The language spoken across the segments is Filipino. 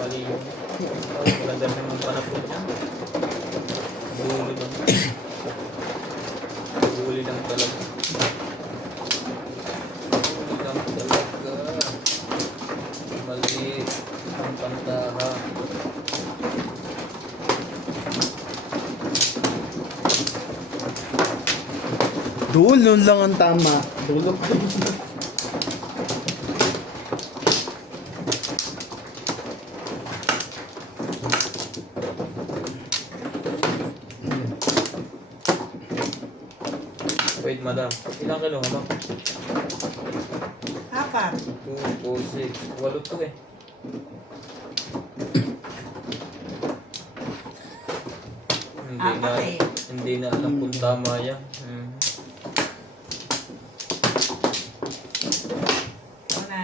mali yung maganda naman panapon niya. Huli lang. Huli lang talaga. Huli lang talaga. Mali ang pantaha. Dulo lang ang tama. Dulo. Wait, madam. Ilang kilo nga ba? Apat. 2, 4, 6. 8 to eh. Apat eh. Hindi na alam kung tama yan. Ano na?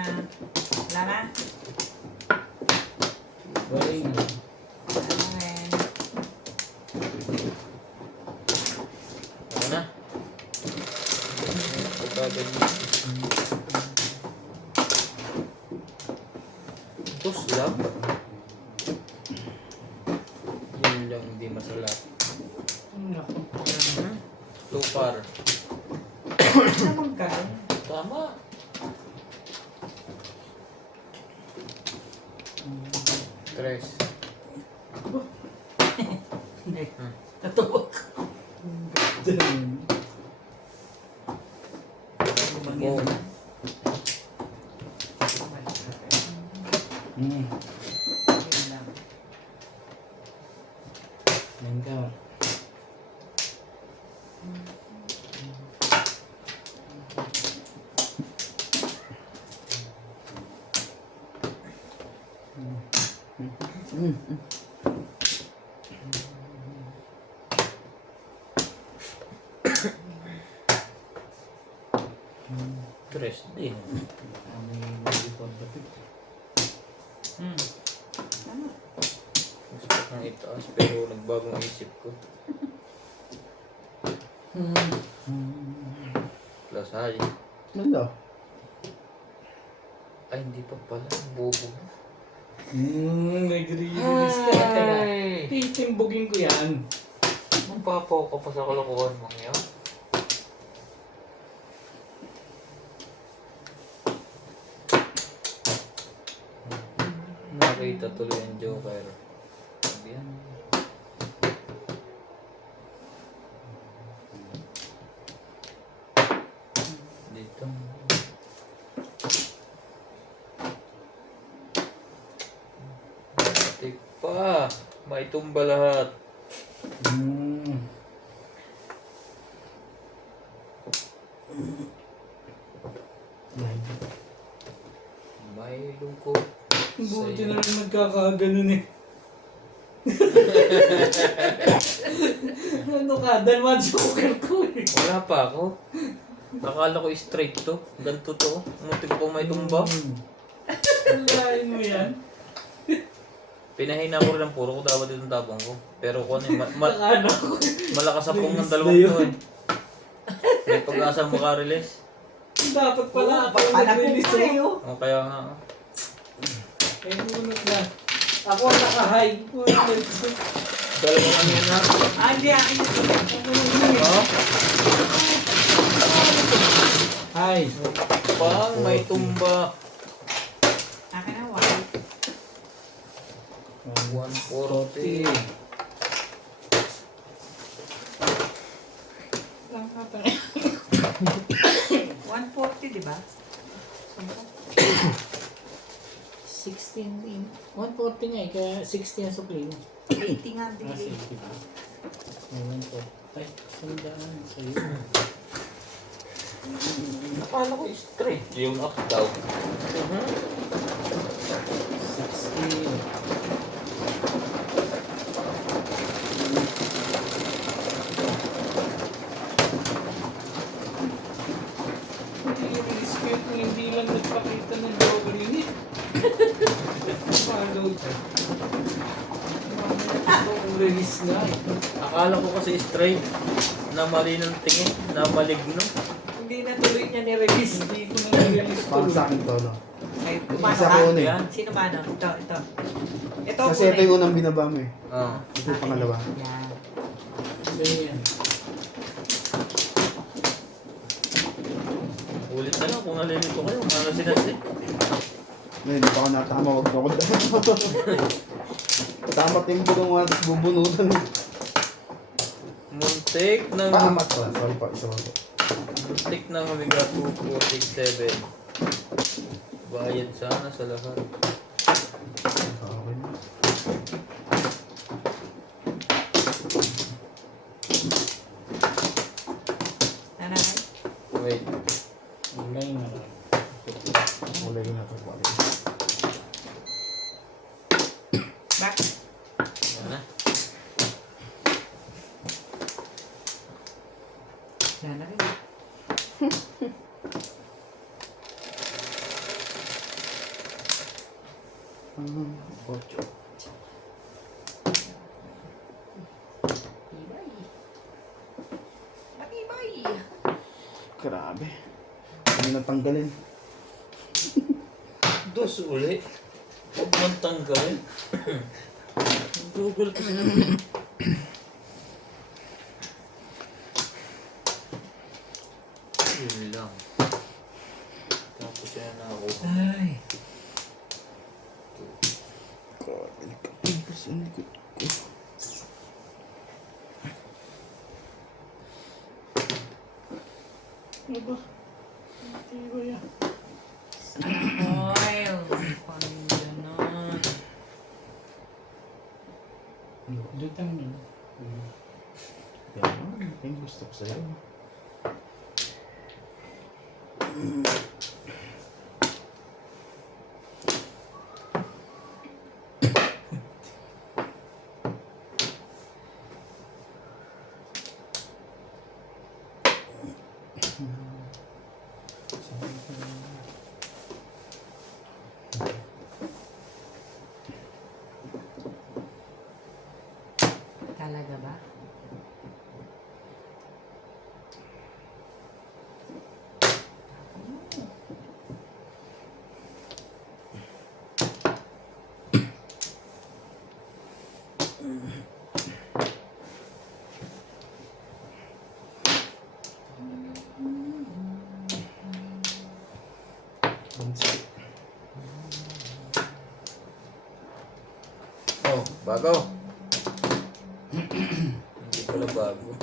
Wala na? Wala na. Ano rin? Ano na? Pagkagan mo. Tos lang. Yun lang hindi masalat. So far. Ano ka? Tama. Tres. Hindi. Tatuwag. Oh. Yan ka. Tres din. Gusto kang itaas pero nagbagong isip ko. Plus high. Ano? Ay, hindi pa pala. Bobo. Nag-release ka. Teka, titimbugin ko yan. Magpapaw ka pa sa kalokohan mo ngayon. Nakita tuloy ang Joker. Yan. Dito. Tik pa. May tumba lahat. May lungkot. Buti na rin magkakaganon eh. Ano ka? Dalawang joker ko eh. Wala pa ako. Akala ko straight to. Ganto to. Muntik ko may tumba. Alain mo yan. Pinahina ko rin ang puro ko dapat itong tabang ko. Pero kung ano, Nakano ko. malakas ang pong ng dalawang to eh. May pag-asa makarelease. Dapat pala ako ang Panapin nag-release ko mo. kayo. O kaya nga. Eh, munod na. Ako ang naka-high. Dalawang ano yun ha? Ah, hindi akin ito. Oh? Hi. Pang may tumba. Akin na, wala. 140. Lang ka pa. 140, di ba? 16 din. 140 nga eh, kaya 60 ang supply mo. 80 nga din. 60 ba? Ayun po. Ay, sandaan sa'yo. Akala ko straight yung up daw. 16. I-release ko yun kung hindi lang nagpakita ng joker yun eh. Follow siya. Ang release nga eh. Akala ko kasi straight. Na mali ng tingin. Na maligno. Hindi na tuloy niya ni-release. Hindi ko na nirelease Pang tuloy. sa akin to, no? Ay, kumano Isa ka? ko una eh. Yan. Sino mano? Ito, ito. Ito, Kasi ito yung unang binaba mo eh. Oo. Ito yung pangalawa. Yan. Ganyan yan. Ulit na lang kung nalilito kayo. Ano sinasi? Ngayon, hindi pa ako natama. Huwag ako tama timpo ng mga tapos bubunutan. Muntik ng... Tama pala. Sorry pa. Isa pa. Muntik ng humiga 2467. Bayad sana sa lahat. Okay na. Nanay. Wait. Ulay na lang. Wala yung natagwali. Back. Yan na. Yan na rin. Ocho. Ibay. Matibay. Grabe. Hindi natanggalin. Dos uli. Huwag mong tanggalin. Google kasi. Yun lang. Tapos yan na ako. Ay. Grabe. Nagkapimpas ang likod ko. Ano ba? Hindi ba yan? Oil. Parang ganon. Dutang yun. Yan. Yung gusto ko sa'yo. Talaga ba? Oh, bago. Hindi pala bago.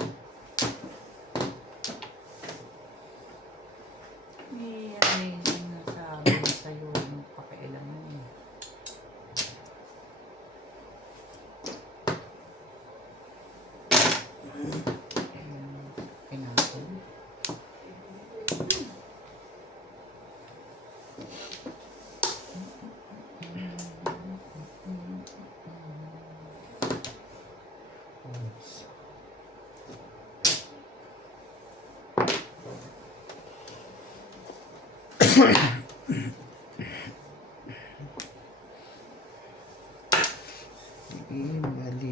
May sinasabi na sa'yo yung pakialaman eh. Pinatol.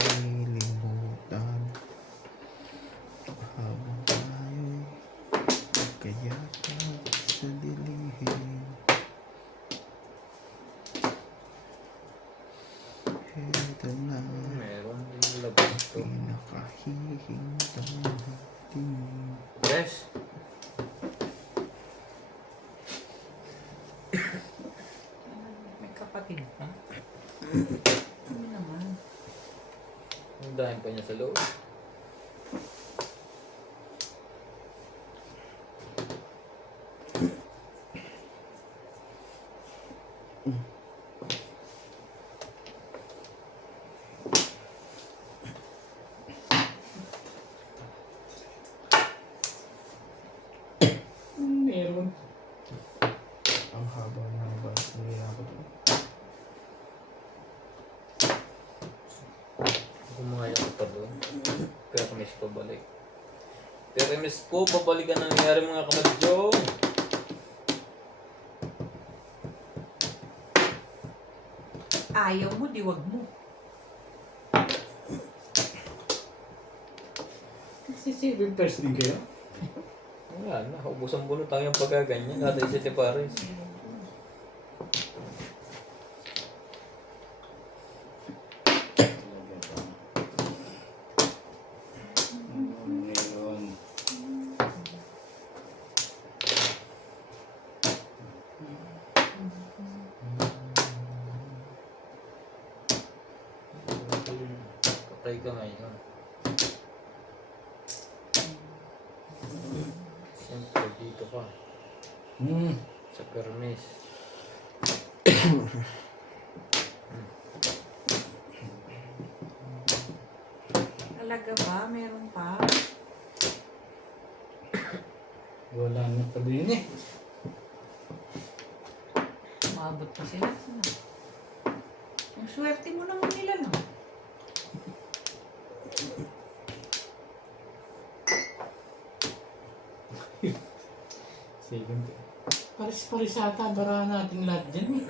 Malilimutan habang tayo'y kayakap sa dilihim. Ito na Meron din labas to. pinakahihintang natin. Yes. May kapatid pa? Ano naman? Ang dahil pa niya sa loob. Meron. Ang haba na ba? Hindi ako doon. Gumaya ko pa doon. Pero miss ko balik. Pero miss ko, babalikan ang nangyari mga kamadyo. Ayaw mo, di wag mo. Kasi 7 pairs din kayo? Wala na, ubusang bulo tayo yung pagkaganyan. Kada isa si Paris. patay ka ngayon. Siyempre, dito ka. Sa permis. Talaga ba? Meron pa? Wala na pa din eh. Umabot pa sila. Ang swerte mo naman nila, no? Second. Paris-paris ata, bara natin lahat dyan eh.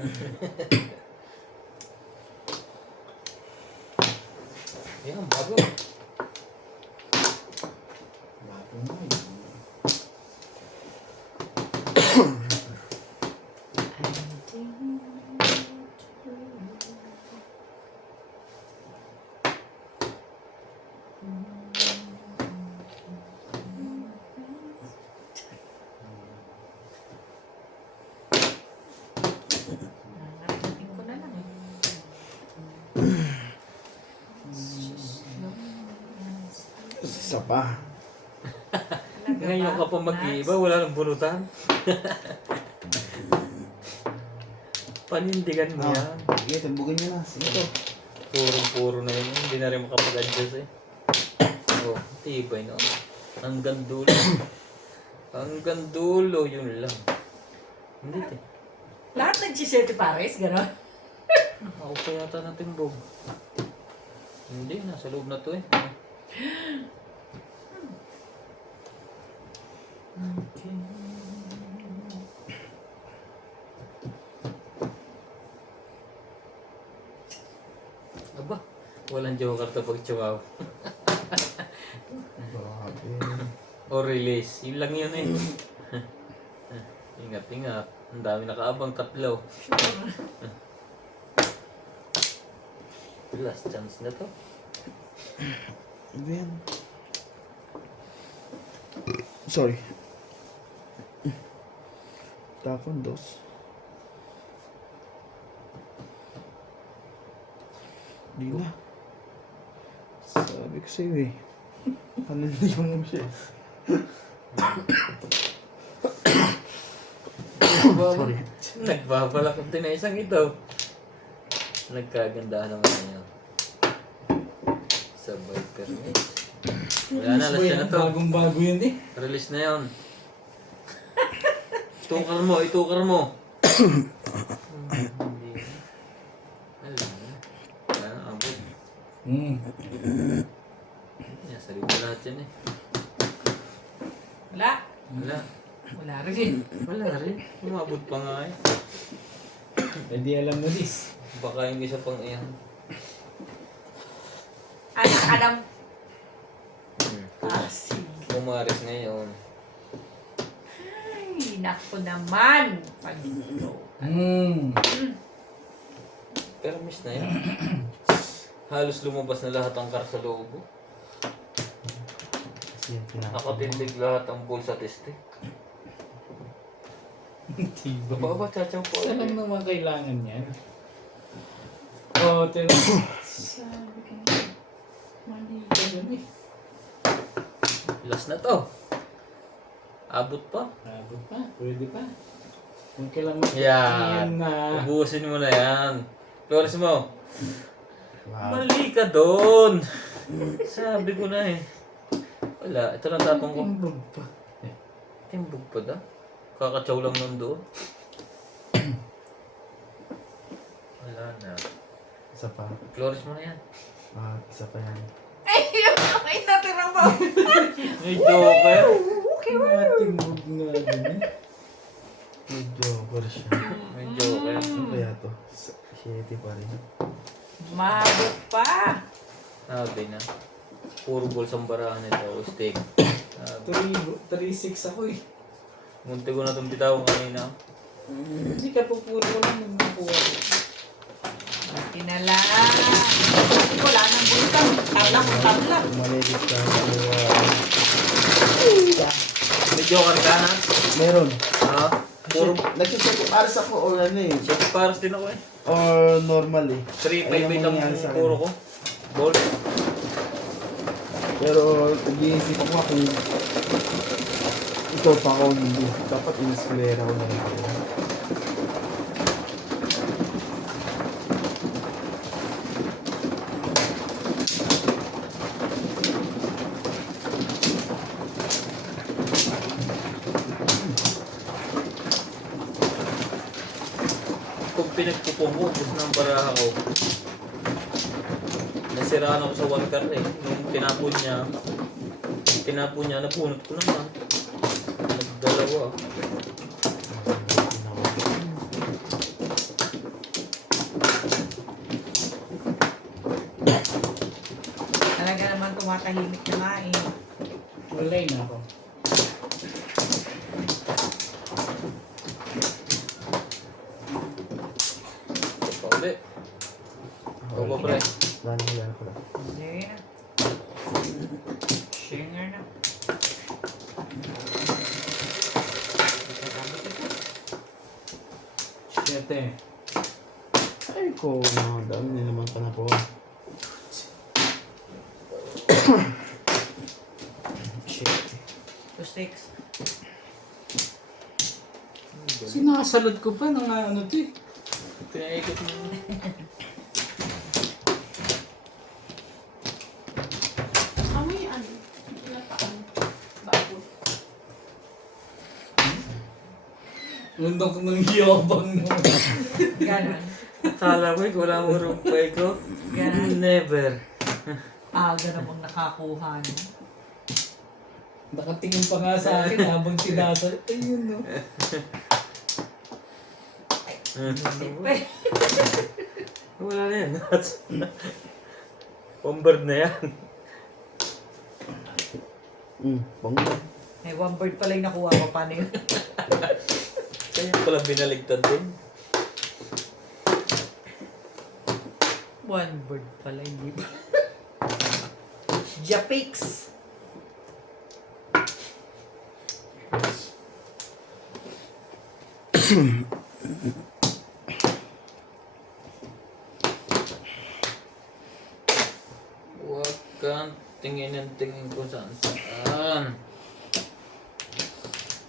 Yan, bago. Bago na yun. Nakarating ko na lang. Isa pa. Talaga Ngayon ba? ka pa mag-iiba, wala nang bunutan. Panindigan mo yan. Sige, tumbugin niyo na. Sige to. Puro-puro na yun. Hindi na rin makapag-adjust eh. Oh, tibay no. Hanggang dulo. Hanggang dulo, yun lang. Hindi eh. Lahat nag-7 pares, gano'n? Ako pa yata na timbog. Hindi, nasa loob na to eh. Aba, walang joker to pag chumaw. Grabe. O release, yun lang yun eh. Ingat, ingat. Ang dami nakaabang, tatlo. Last chance na to. Ano yan? Sorry. Tapon dos. Di na. Sabi ko sa'yo eh. Ano na yung siya? Sorry. Nagbabalak ang tinaisang ito. Nagkagandahan naman niya. Sabay permit. Wala na, last na to. Bagong-bago yun eh. Release na yun. Itukar mo, itukar mo. Hindi. Alam na. Wala na, abot. Nasa libo lahat yan eh. Wala. Wala. Wala rin. Wala rin. Umabot pa nga eh. Hindi alam mo this. Baka yung isa pang iyan. Alam. Hmm. Ah, sige. Umaris ngayon. Ay, naku naman. Pag-ito. Pero miss na yan. Halos lumabas na lahat ang kar sa loob. Kasi yung pinaka. Nakatindig lahat ang pool sa testing. Tiba. Baba, chachaw po. Saan lang naman kailangan yan? Oo, tira. Sabi ko na. Mali ka dun eh. Last na to. Abot pa. Abot pa, pwede pa. Huwag ka lang Yan. na. Ubusin mo na yan. Flores mo. Wow. Mali ka doon. Sabi ko na eh. Wala. Ito lang tapang ko. Timbog pa. Timbog pa da. Kakatsaw lang nun doon. Wala na. Isa pa. Flores mo na yan. Isa pa yan. Ay, ay, natira mo. May joker. Timbog nga dun eh. Medyo over siya. May joker. Ano kaya to? 7 pa rin. Mabot pa. Sabi na. Puro ball sa barahan nito. Steak. 3-6 ako eh. Munti ko na itong bitawan kanina. Hindi ka pupuro lang yung makuha. Mati na lang. Wala nang bulkan. Tablak. Umaligit ka. May joker ka na? Meron. Ha? Puro Nagsicheck pares ako or ano eh. check pares din ako eh. Or normal eh. 3-5 Ayun ang ang mangyayari sa akin. puro ko. Ball. Pero nag-iisip ako kung ito pa ako hindi. Dapat iniskulera ko na lang ako. Kung pinagpupong ko, ubos ng baraha ko. Nasiraan ako sa one car eh. Nung tinapon niya, napunot ko naman. Nagdalawa. Talaga naman tumatahimik na nga eh. Walay na ako. Ito pa ulit. Ito pa pre. Lalo ko lang. Hindi na. Shinger na. Siyete. Ay ko, mga dami na naman ka na po. Shit. 2 sticks. Sinasalad ko pa ng ano to eh. Pinaikot mo. Kami ano? Pinataan. Bago. Undok ng yabang naman. Ganon. Akala ko wala mo rumpay ko. Ganon. Never. Aga namang nakakuha niya. Nakatingin pa nga sa akin habang sinasal. Ayun no. Hindi pa eh. Wala na yan. Bombard na yan. Bongga. May one bird pala yung nakuha ko. Paano yun? Kaya pala binaligtad din. One bird pala, hindi ba? Japix! Huwag kang tingin ko saan.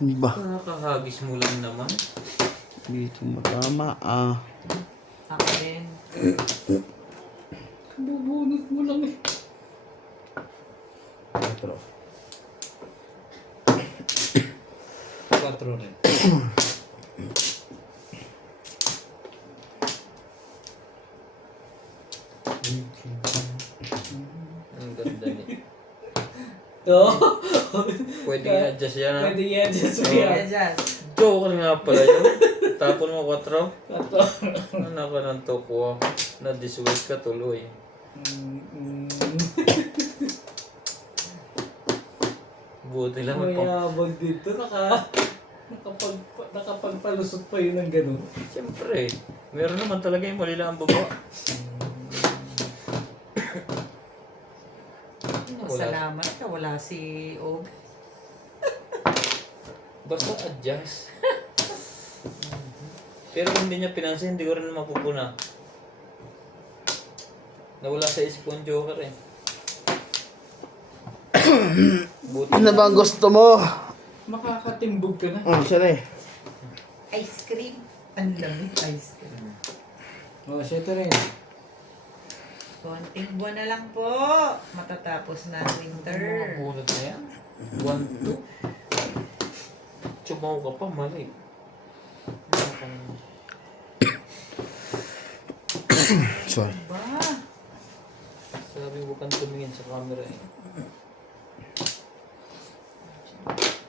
Hindi ba? Nakakahagis mo lang naman. Dito matama Ako din. Bubunot mo lang eh. Patro. 4 rin. Ang ganda niya. To? Pwede i-adjust yan ha. Pwede yan just Oo. Kaya yan. dyan. Joker nga pala yun. Tapon mo 4. 4. Ano ka ng toko? Na-disweight ka tuloy. Buti lang. Mayabang dito. Nakapagpalusot pa yun ng gano'n. Siyempre. Meron naman talaga yung mali lang ang baba. Salamat ka. Wala si Og. Basta adjust. Pero kung hindi niya pinansin, hindi ko rin mapupuna. Nawala sa isip ko ang Joker eh. Buti Ano ba ang gusto mo? Makakatimbog ka na. Siya na eh. Ice cream. Ang lamig ice cream. Siya rin. Konting buwan na lang po. Matatapos na ang winter. Mga bunot na yan. 1, 2. Chumaw ka pa, mali. Sorry. Ba? Sabi mo kang tumingin sa camera eh.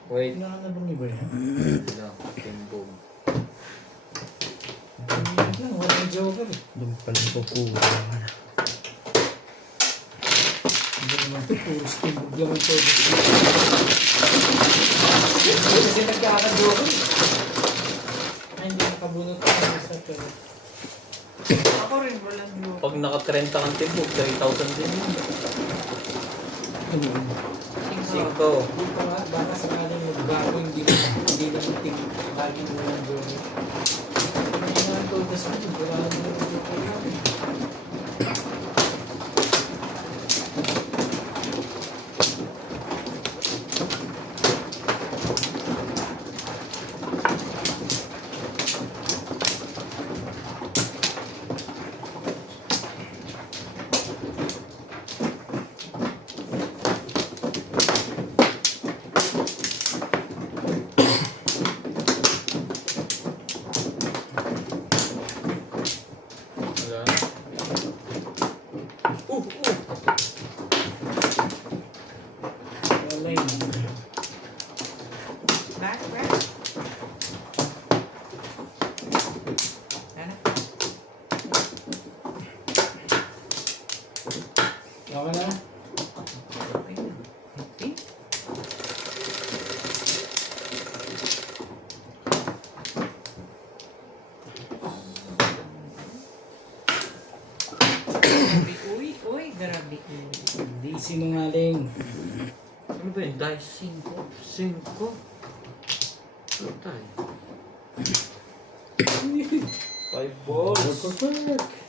Wait. Wala na bang iba yan? Hindi lang. Timbog. Walang Joker eh. Doon pala ko kuha. Hindi naman ito. Puro timbog lang ito. Kasi nagkaka-Joker eh. Ay, hindi nakabunot ka ng isa pero. Ako rin walang blue. Pag naka-30 kang timbog, 3,000 din yun. Ano yun? 5. Hindi pa nga, baka sakaling magbago, hindi lang ting laging walang Joker. Hindi nga ito, tas ano, wala naman yung Joker namin. Okay na? Okay. Okay. Grabe, uy, uy, grabe, uy. Hindi sinungaling. Ano ba yun? Dice? 5. Ano tayo? 5 balls. Work.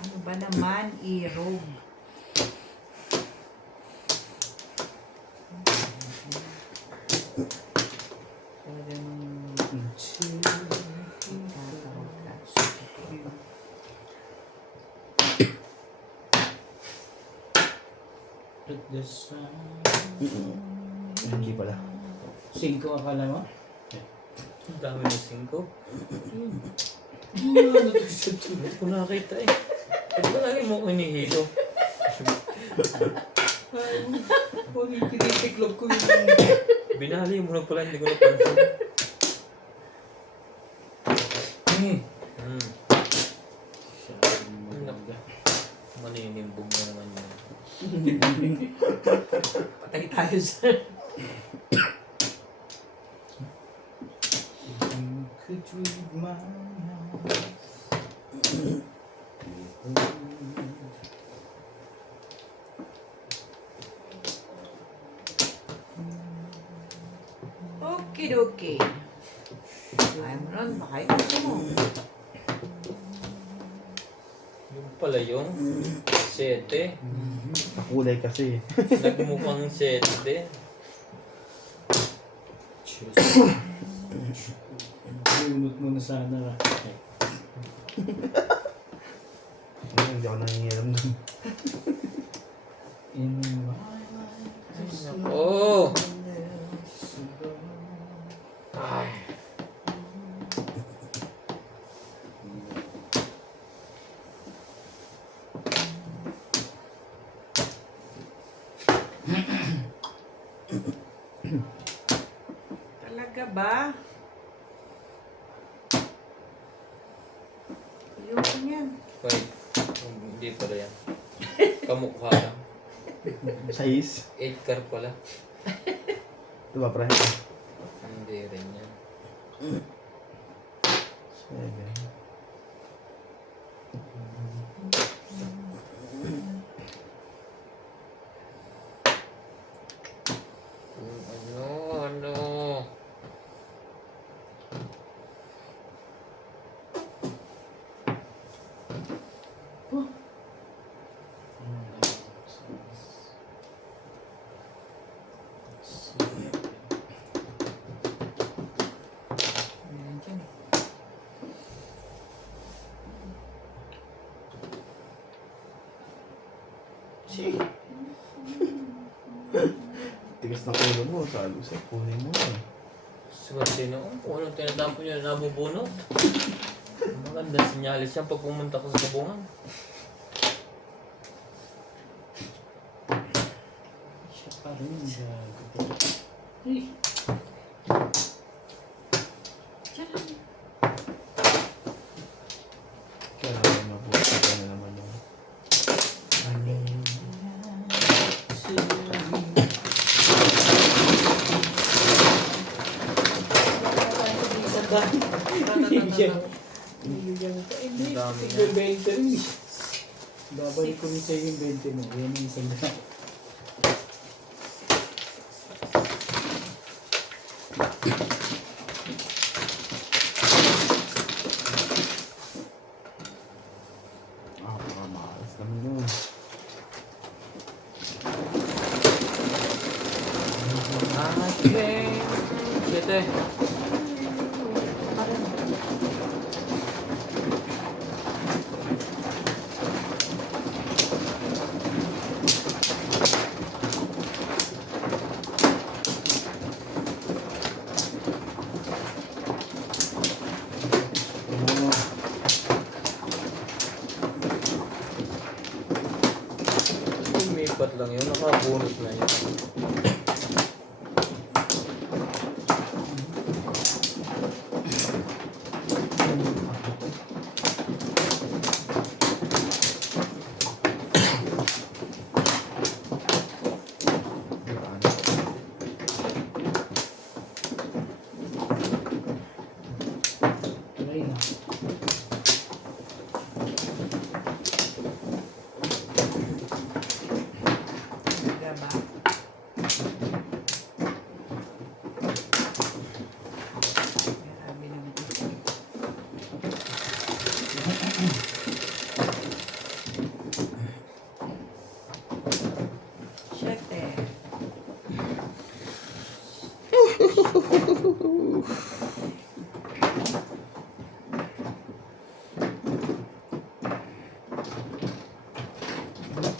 Ano ba naman, irog? Talaga nung tatawag ka. Hindi pala. 5 akala mo? Ang dami ng 5. Ano to sa Hindi ko nakita eh. Ba't ba lagi mo ko inihilo? Huwag yung tinitiklog ko yung... Binali mo na pala, hindi ko napansin. Maninimbog na naman yun. Patay tayo sa... Could read my Okidoki. Ay mo nun, baka yung gusto mo. Yung pala yung 7. Kulay kasi. Nagmukhang 7. Bunot mo na sana. Hindi ako nangingiram dun. In my Oh! Ay. Talaga ba? Ayoko niyan. Wait. Hindi pala yan. Kamukha lang. Size. 8 car pala. Diba, pre? Hindi rin yan. 7. Ano? Ayan dyan. Tigas ng ulo mo. Sabi ko sa'yo, kunin mo na. Swerte noon. Kung anong tinatapon nyo na nabubunot. Maganda sinyalis yan pag pumunta ko sa kubungan. Siya pa rin. Kaya naman mabuti ka na naman yung... Ang dami Siguro yan. 20 rin. Babalik ko rin sa'yo yung 20 mo. Yan yung isang daan. Makas naman yun. Okay. 7. lang yun, nakabunot na yun. Aray na. Diba? Grabe naman ito. Siyete.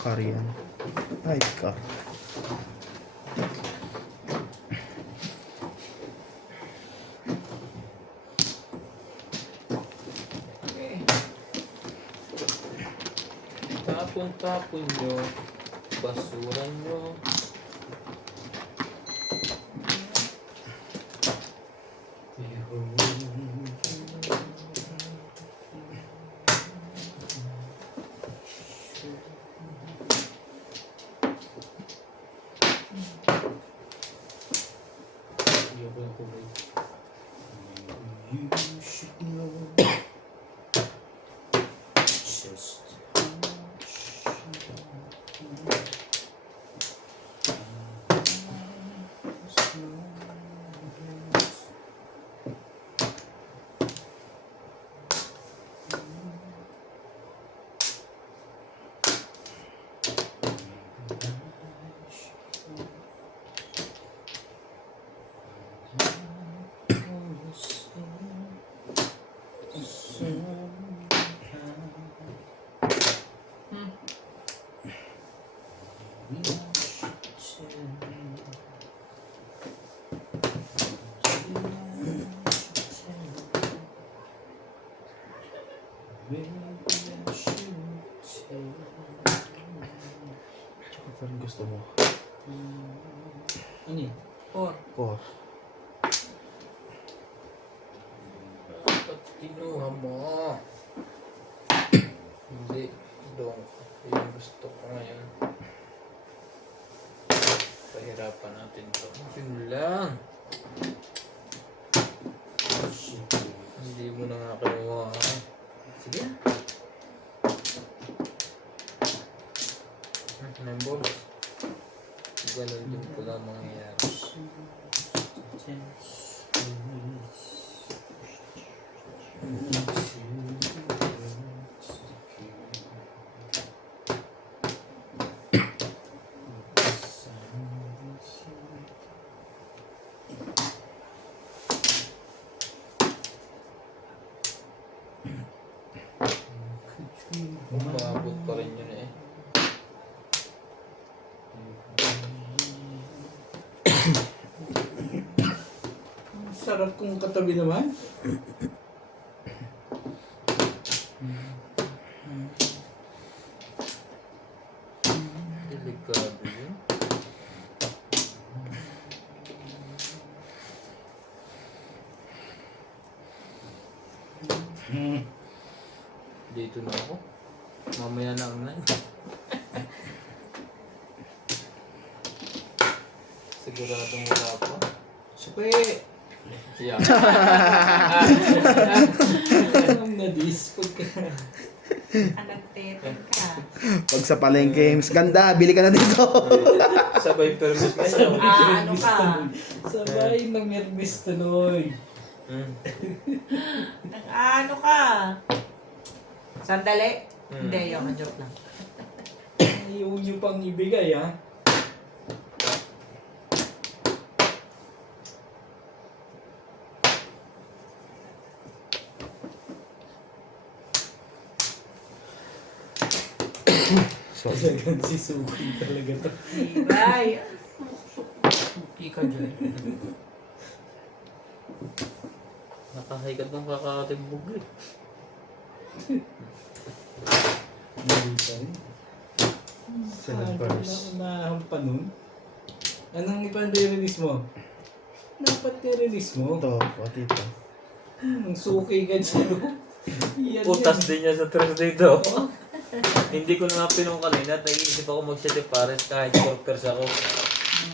Car yan. Ay, car. Okay. Tapon-tapon nyo, basura nyo. Ayoko yung kumay. You should know just Tsaka pa rin gusto mo. Ano yun? 4. 4. Ba't kinuha mo? Hindi. Doon. Yung gusto ko ngayon. Pahirapan natin to. Yun lang. Hindi mo na nga kinuha. Sige. Number. Ganun din pala mangyayari. Umabot pa rin yun eh. Ang sarap kong katabi naman. Delikado yun. Dito na ako. Mamaya na ang 9. Siguradong wala pa. Supe! Yeah. Ang nadis pagka... Nagteten ka. Pag sa palengke, mas ganda, bili ka na dito. Sabay permis na siya. Ano ka? Sabay ng nervous tuloy. Ano ka? Sandali. Hmm. Hindi, yung joke lang. Ayaw nyo pang ibigay, ha? So, Talagang si Suki talaga to. Ibay. Suki ka dyan. Nakahikad ng kakatimbog eh. Hindi tayo. Silvers. Nahampa nun. Anong ipan-release mo? Dapat i-release mo. Ito, pati ito. Suki ka dyan. Yan Utas yan. din niya sa Thursday to. Oo. Hindi ko na nga pinong kanina. Nag-iisip ako mag-set pares kahit corpers ako.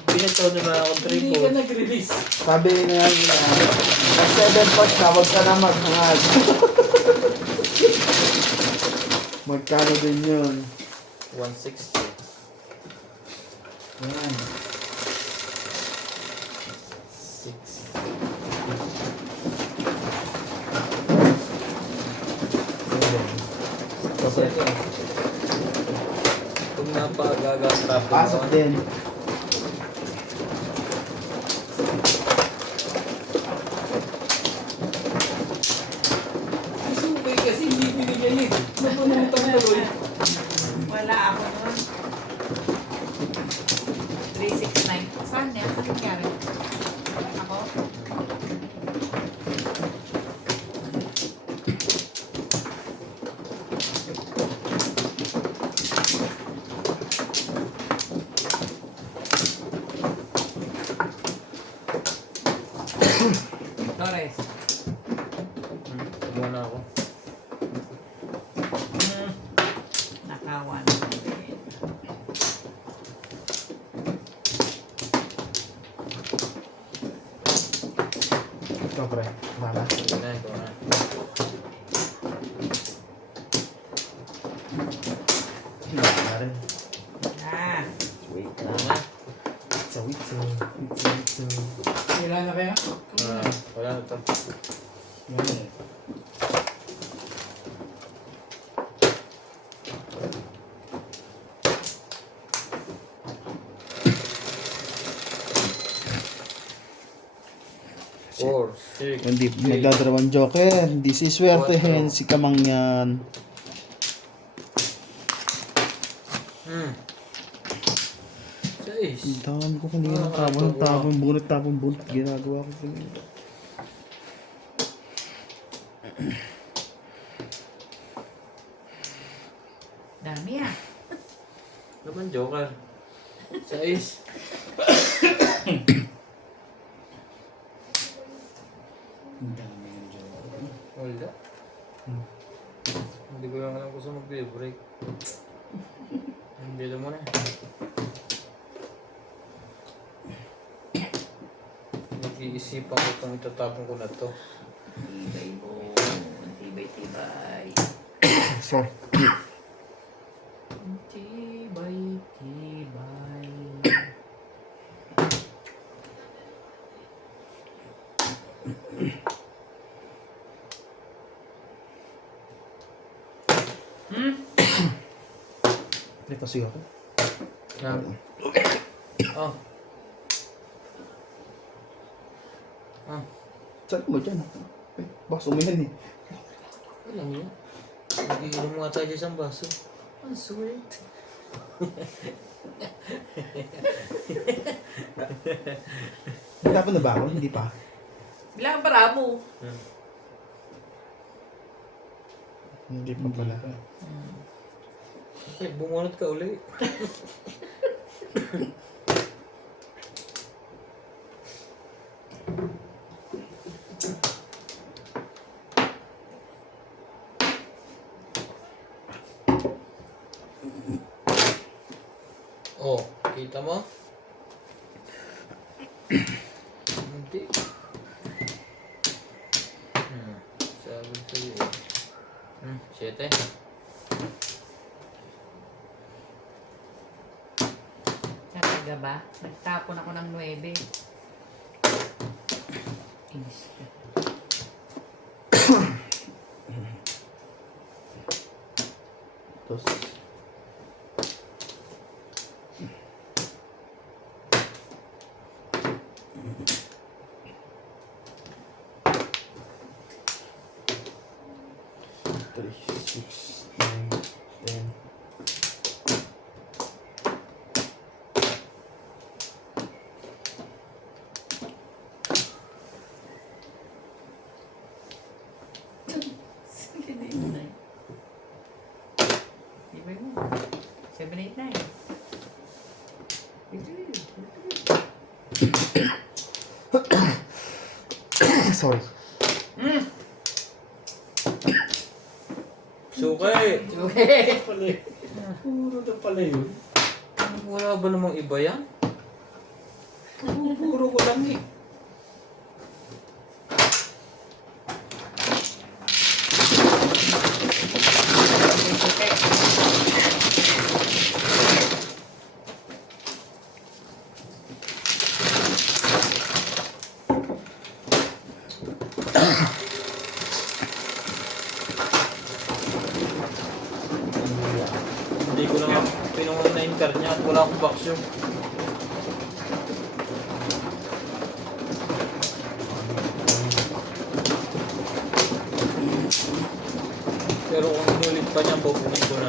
Pinagtaw na mga akong Hindi triple. ka nag-release. Sabi na yan na, ang 7 pots ka, huwag ka na maghangad. Magkano din yun? 160. Yan. 6. Pasok. Kung napagaga-trap Pasok din. Suki kasi hindi binigyan eh. Napunutang tuloy. Wala ako nun. 369. Saan yan? Saan nangyari? Ako? Torres. Muna ako. Nakawan. Ito, pre. Mana. Sige na, ikaw na. Wala rin. Ah. Wait Ano na. na? Wait. Wala na kaya? Wala na to. Yan. Four, six, Hindi eight. nagdadalawang joker. Hindi si swertehin si Kamang yan. Seis. Ang dami ko kanina tapon bunot. Ginagawa ko kanina. Dami ah. Naman joker. Seis. Ang dami ng joke. Wala. Hindi ko lang alam kung saan mag-break. Hindi mo na. Nag-iisipan ko kung itatapon ko na to. Tibay mo. Tibay. So, Tibay. may kasi ako. Yan. Oh. Ah. Saan mo dyan? Eh, baka sumihan eh. Alam niyo. Nag-iinom nga tayo sa isang baso. Ang sweet. Dapat na ba ako? Hindi pa. Bilang para mo. Hindi pa pala. Okay, bumunot ka uli. Oh, kita mo? Hindi. Sabi sa'yo eh. 7. Talaga ba? Nagtapon ako ng 9. Inis ka. Tapos, three, 6, 9, 10. Tibay mo. 7, 8, 9. Sorry. Sukay! Okay. Pala yun. Puro na pala yun. Wala ba namang iba yan? Puro ko lang eh. Hindi ko na nga pinungan na yung car niya at wala akong vacuum. Pero kung inulit pa niya, pupunin ko na.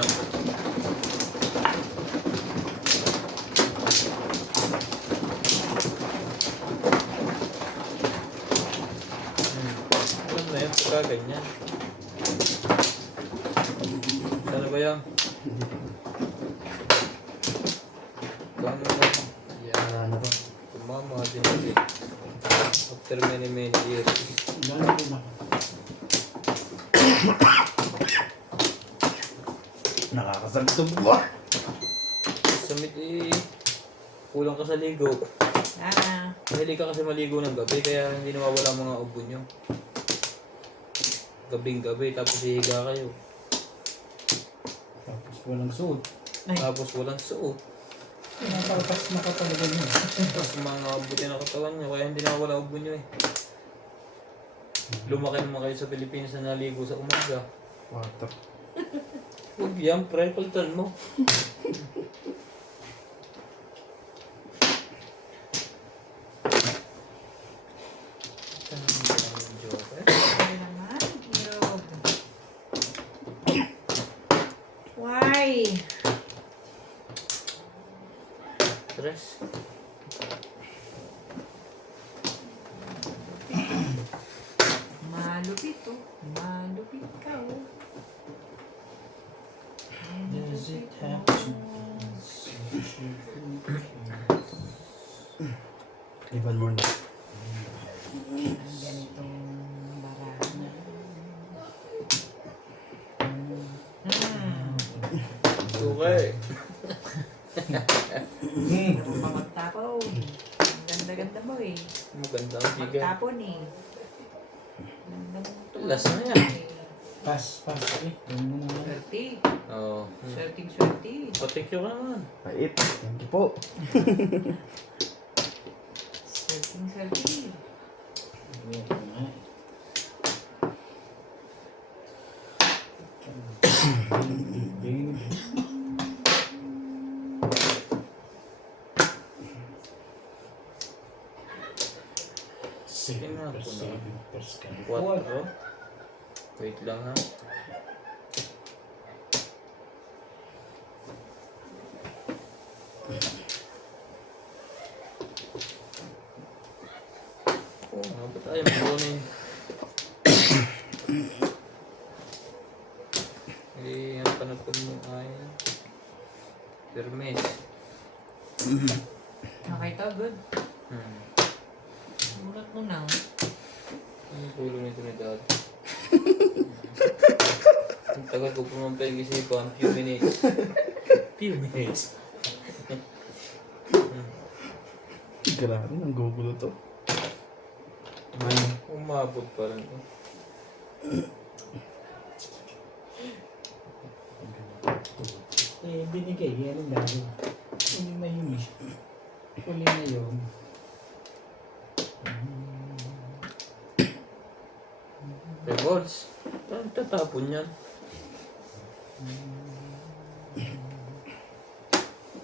Alam na yun, pagka ganyan. Sana ba yan? Paano mo? Yan na ba? Tumama din ulit. After many years. Gano'n rin ako. Nakakasagtog mo. Samit eh, kulang ka sa ligo. Mahilig ka kasi maligo ng gabi, kaya hindi nawawala ang mga ubo nyo. Gabing gabi, tapos hihiga kayo. Tapos walang suot. Tapos walang suot. Nakakalpas na ka talaga niya. Tapos mga buti na katawan nyo, kaya hindi nawawala ubo nyo eh. Lumaki naman kayo sa Pilipinas na naligo sa umaga. Water. Huwag yan, pre, palitan mo. Why? Stress. Malupit oh. Malupit ka oh. Does it have to? Even more na. Ganitong barahan. Okay. Meron pa magtapon. Ang ganda-ganda mo eh. Maganda ang biga. Magtapon eh. Ganda mo ito. Last na yan. Pass. Eh. Huwag mo na nga. Swerte. Oo. Swerte. Patink ka naman. Pait. Thank you po. Swerte. Huwag mo nga eh. Tingnan ko na. 7%. 4. Wait lang ha. Oh, ano ba tayo magunin? Eh, ang panagpag mo ay Hermes. Okay to, good. Murat mo na. Ano yung pulo nito ni Dad? Ang tagal ko pumampay ang isipan. Few minutes. Few minutes. Grabe, ang gugulo to. Umabot pa rin. Binigay. Yan ang lalo. Huli na yun eh. Huli na yun. Revolts. Tatapon yan.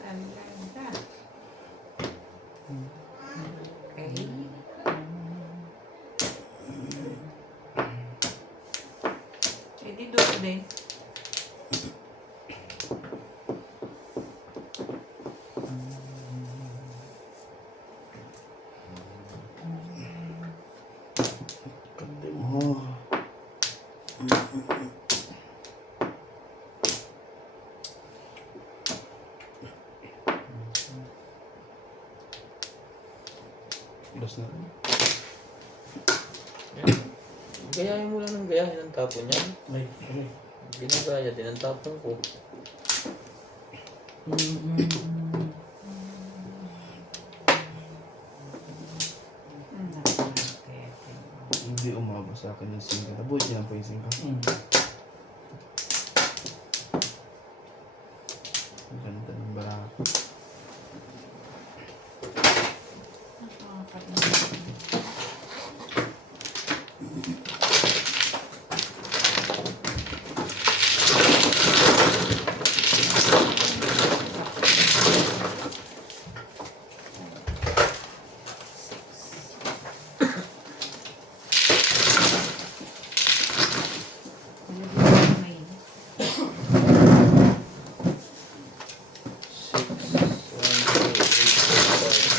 Ang ganda. Okay. Pwede doon din. Oh. Close na rin. Yan. Gayahin mo lang ng gayahin ang tapon niyan. Ay, ay. Ginagaya din ang tapon ko. Hindi umabot sa akin yung singka. Nabuhat niya lang po yung singka. Ang ganda ng barako. Six, 1, 2, 3, 4,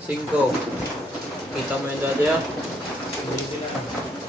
5. Cinco. Kita mo yung dati ah. Hindi sila.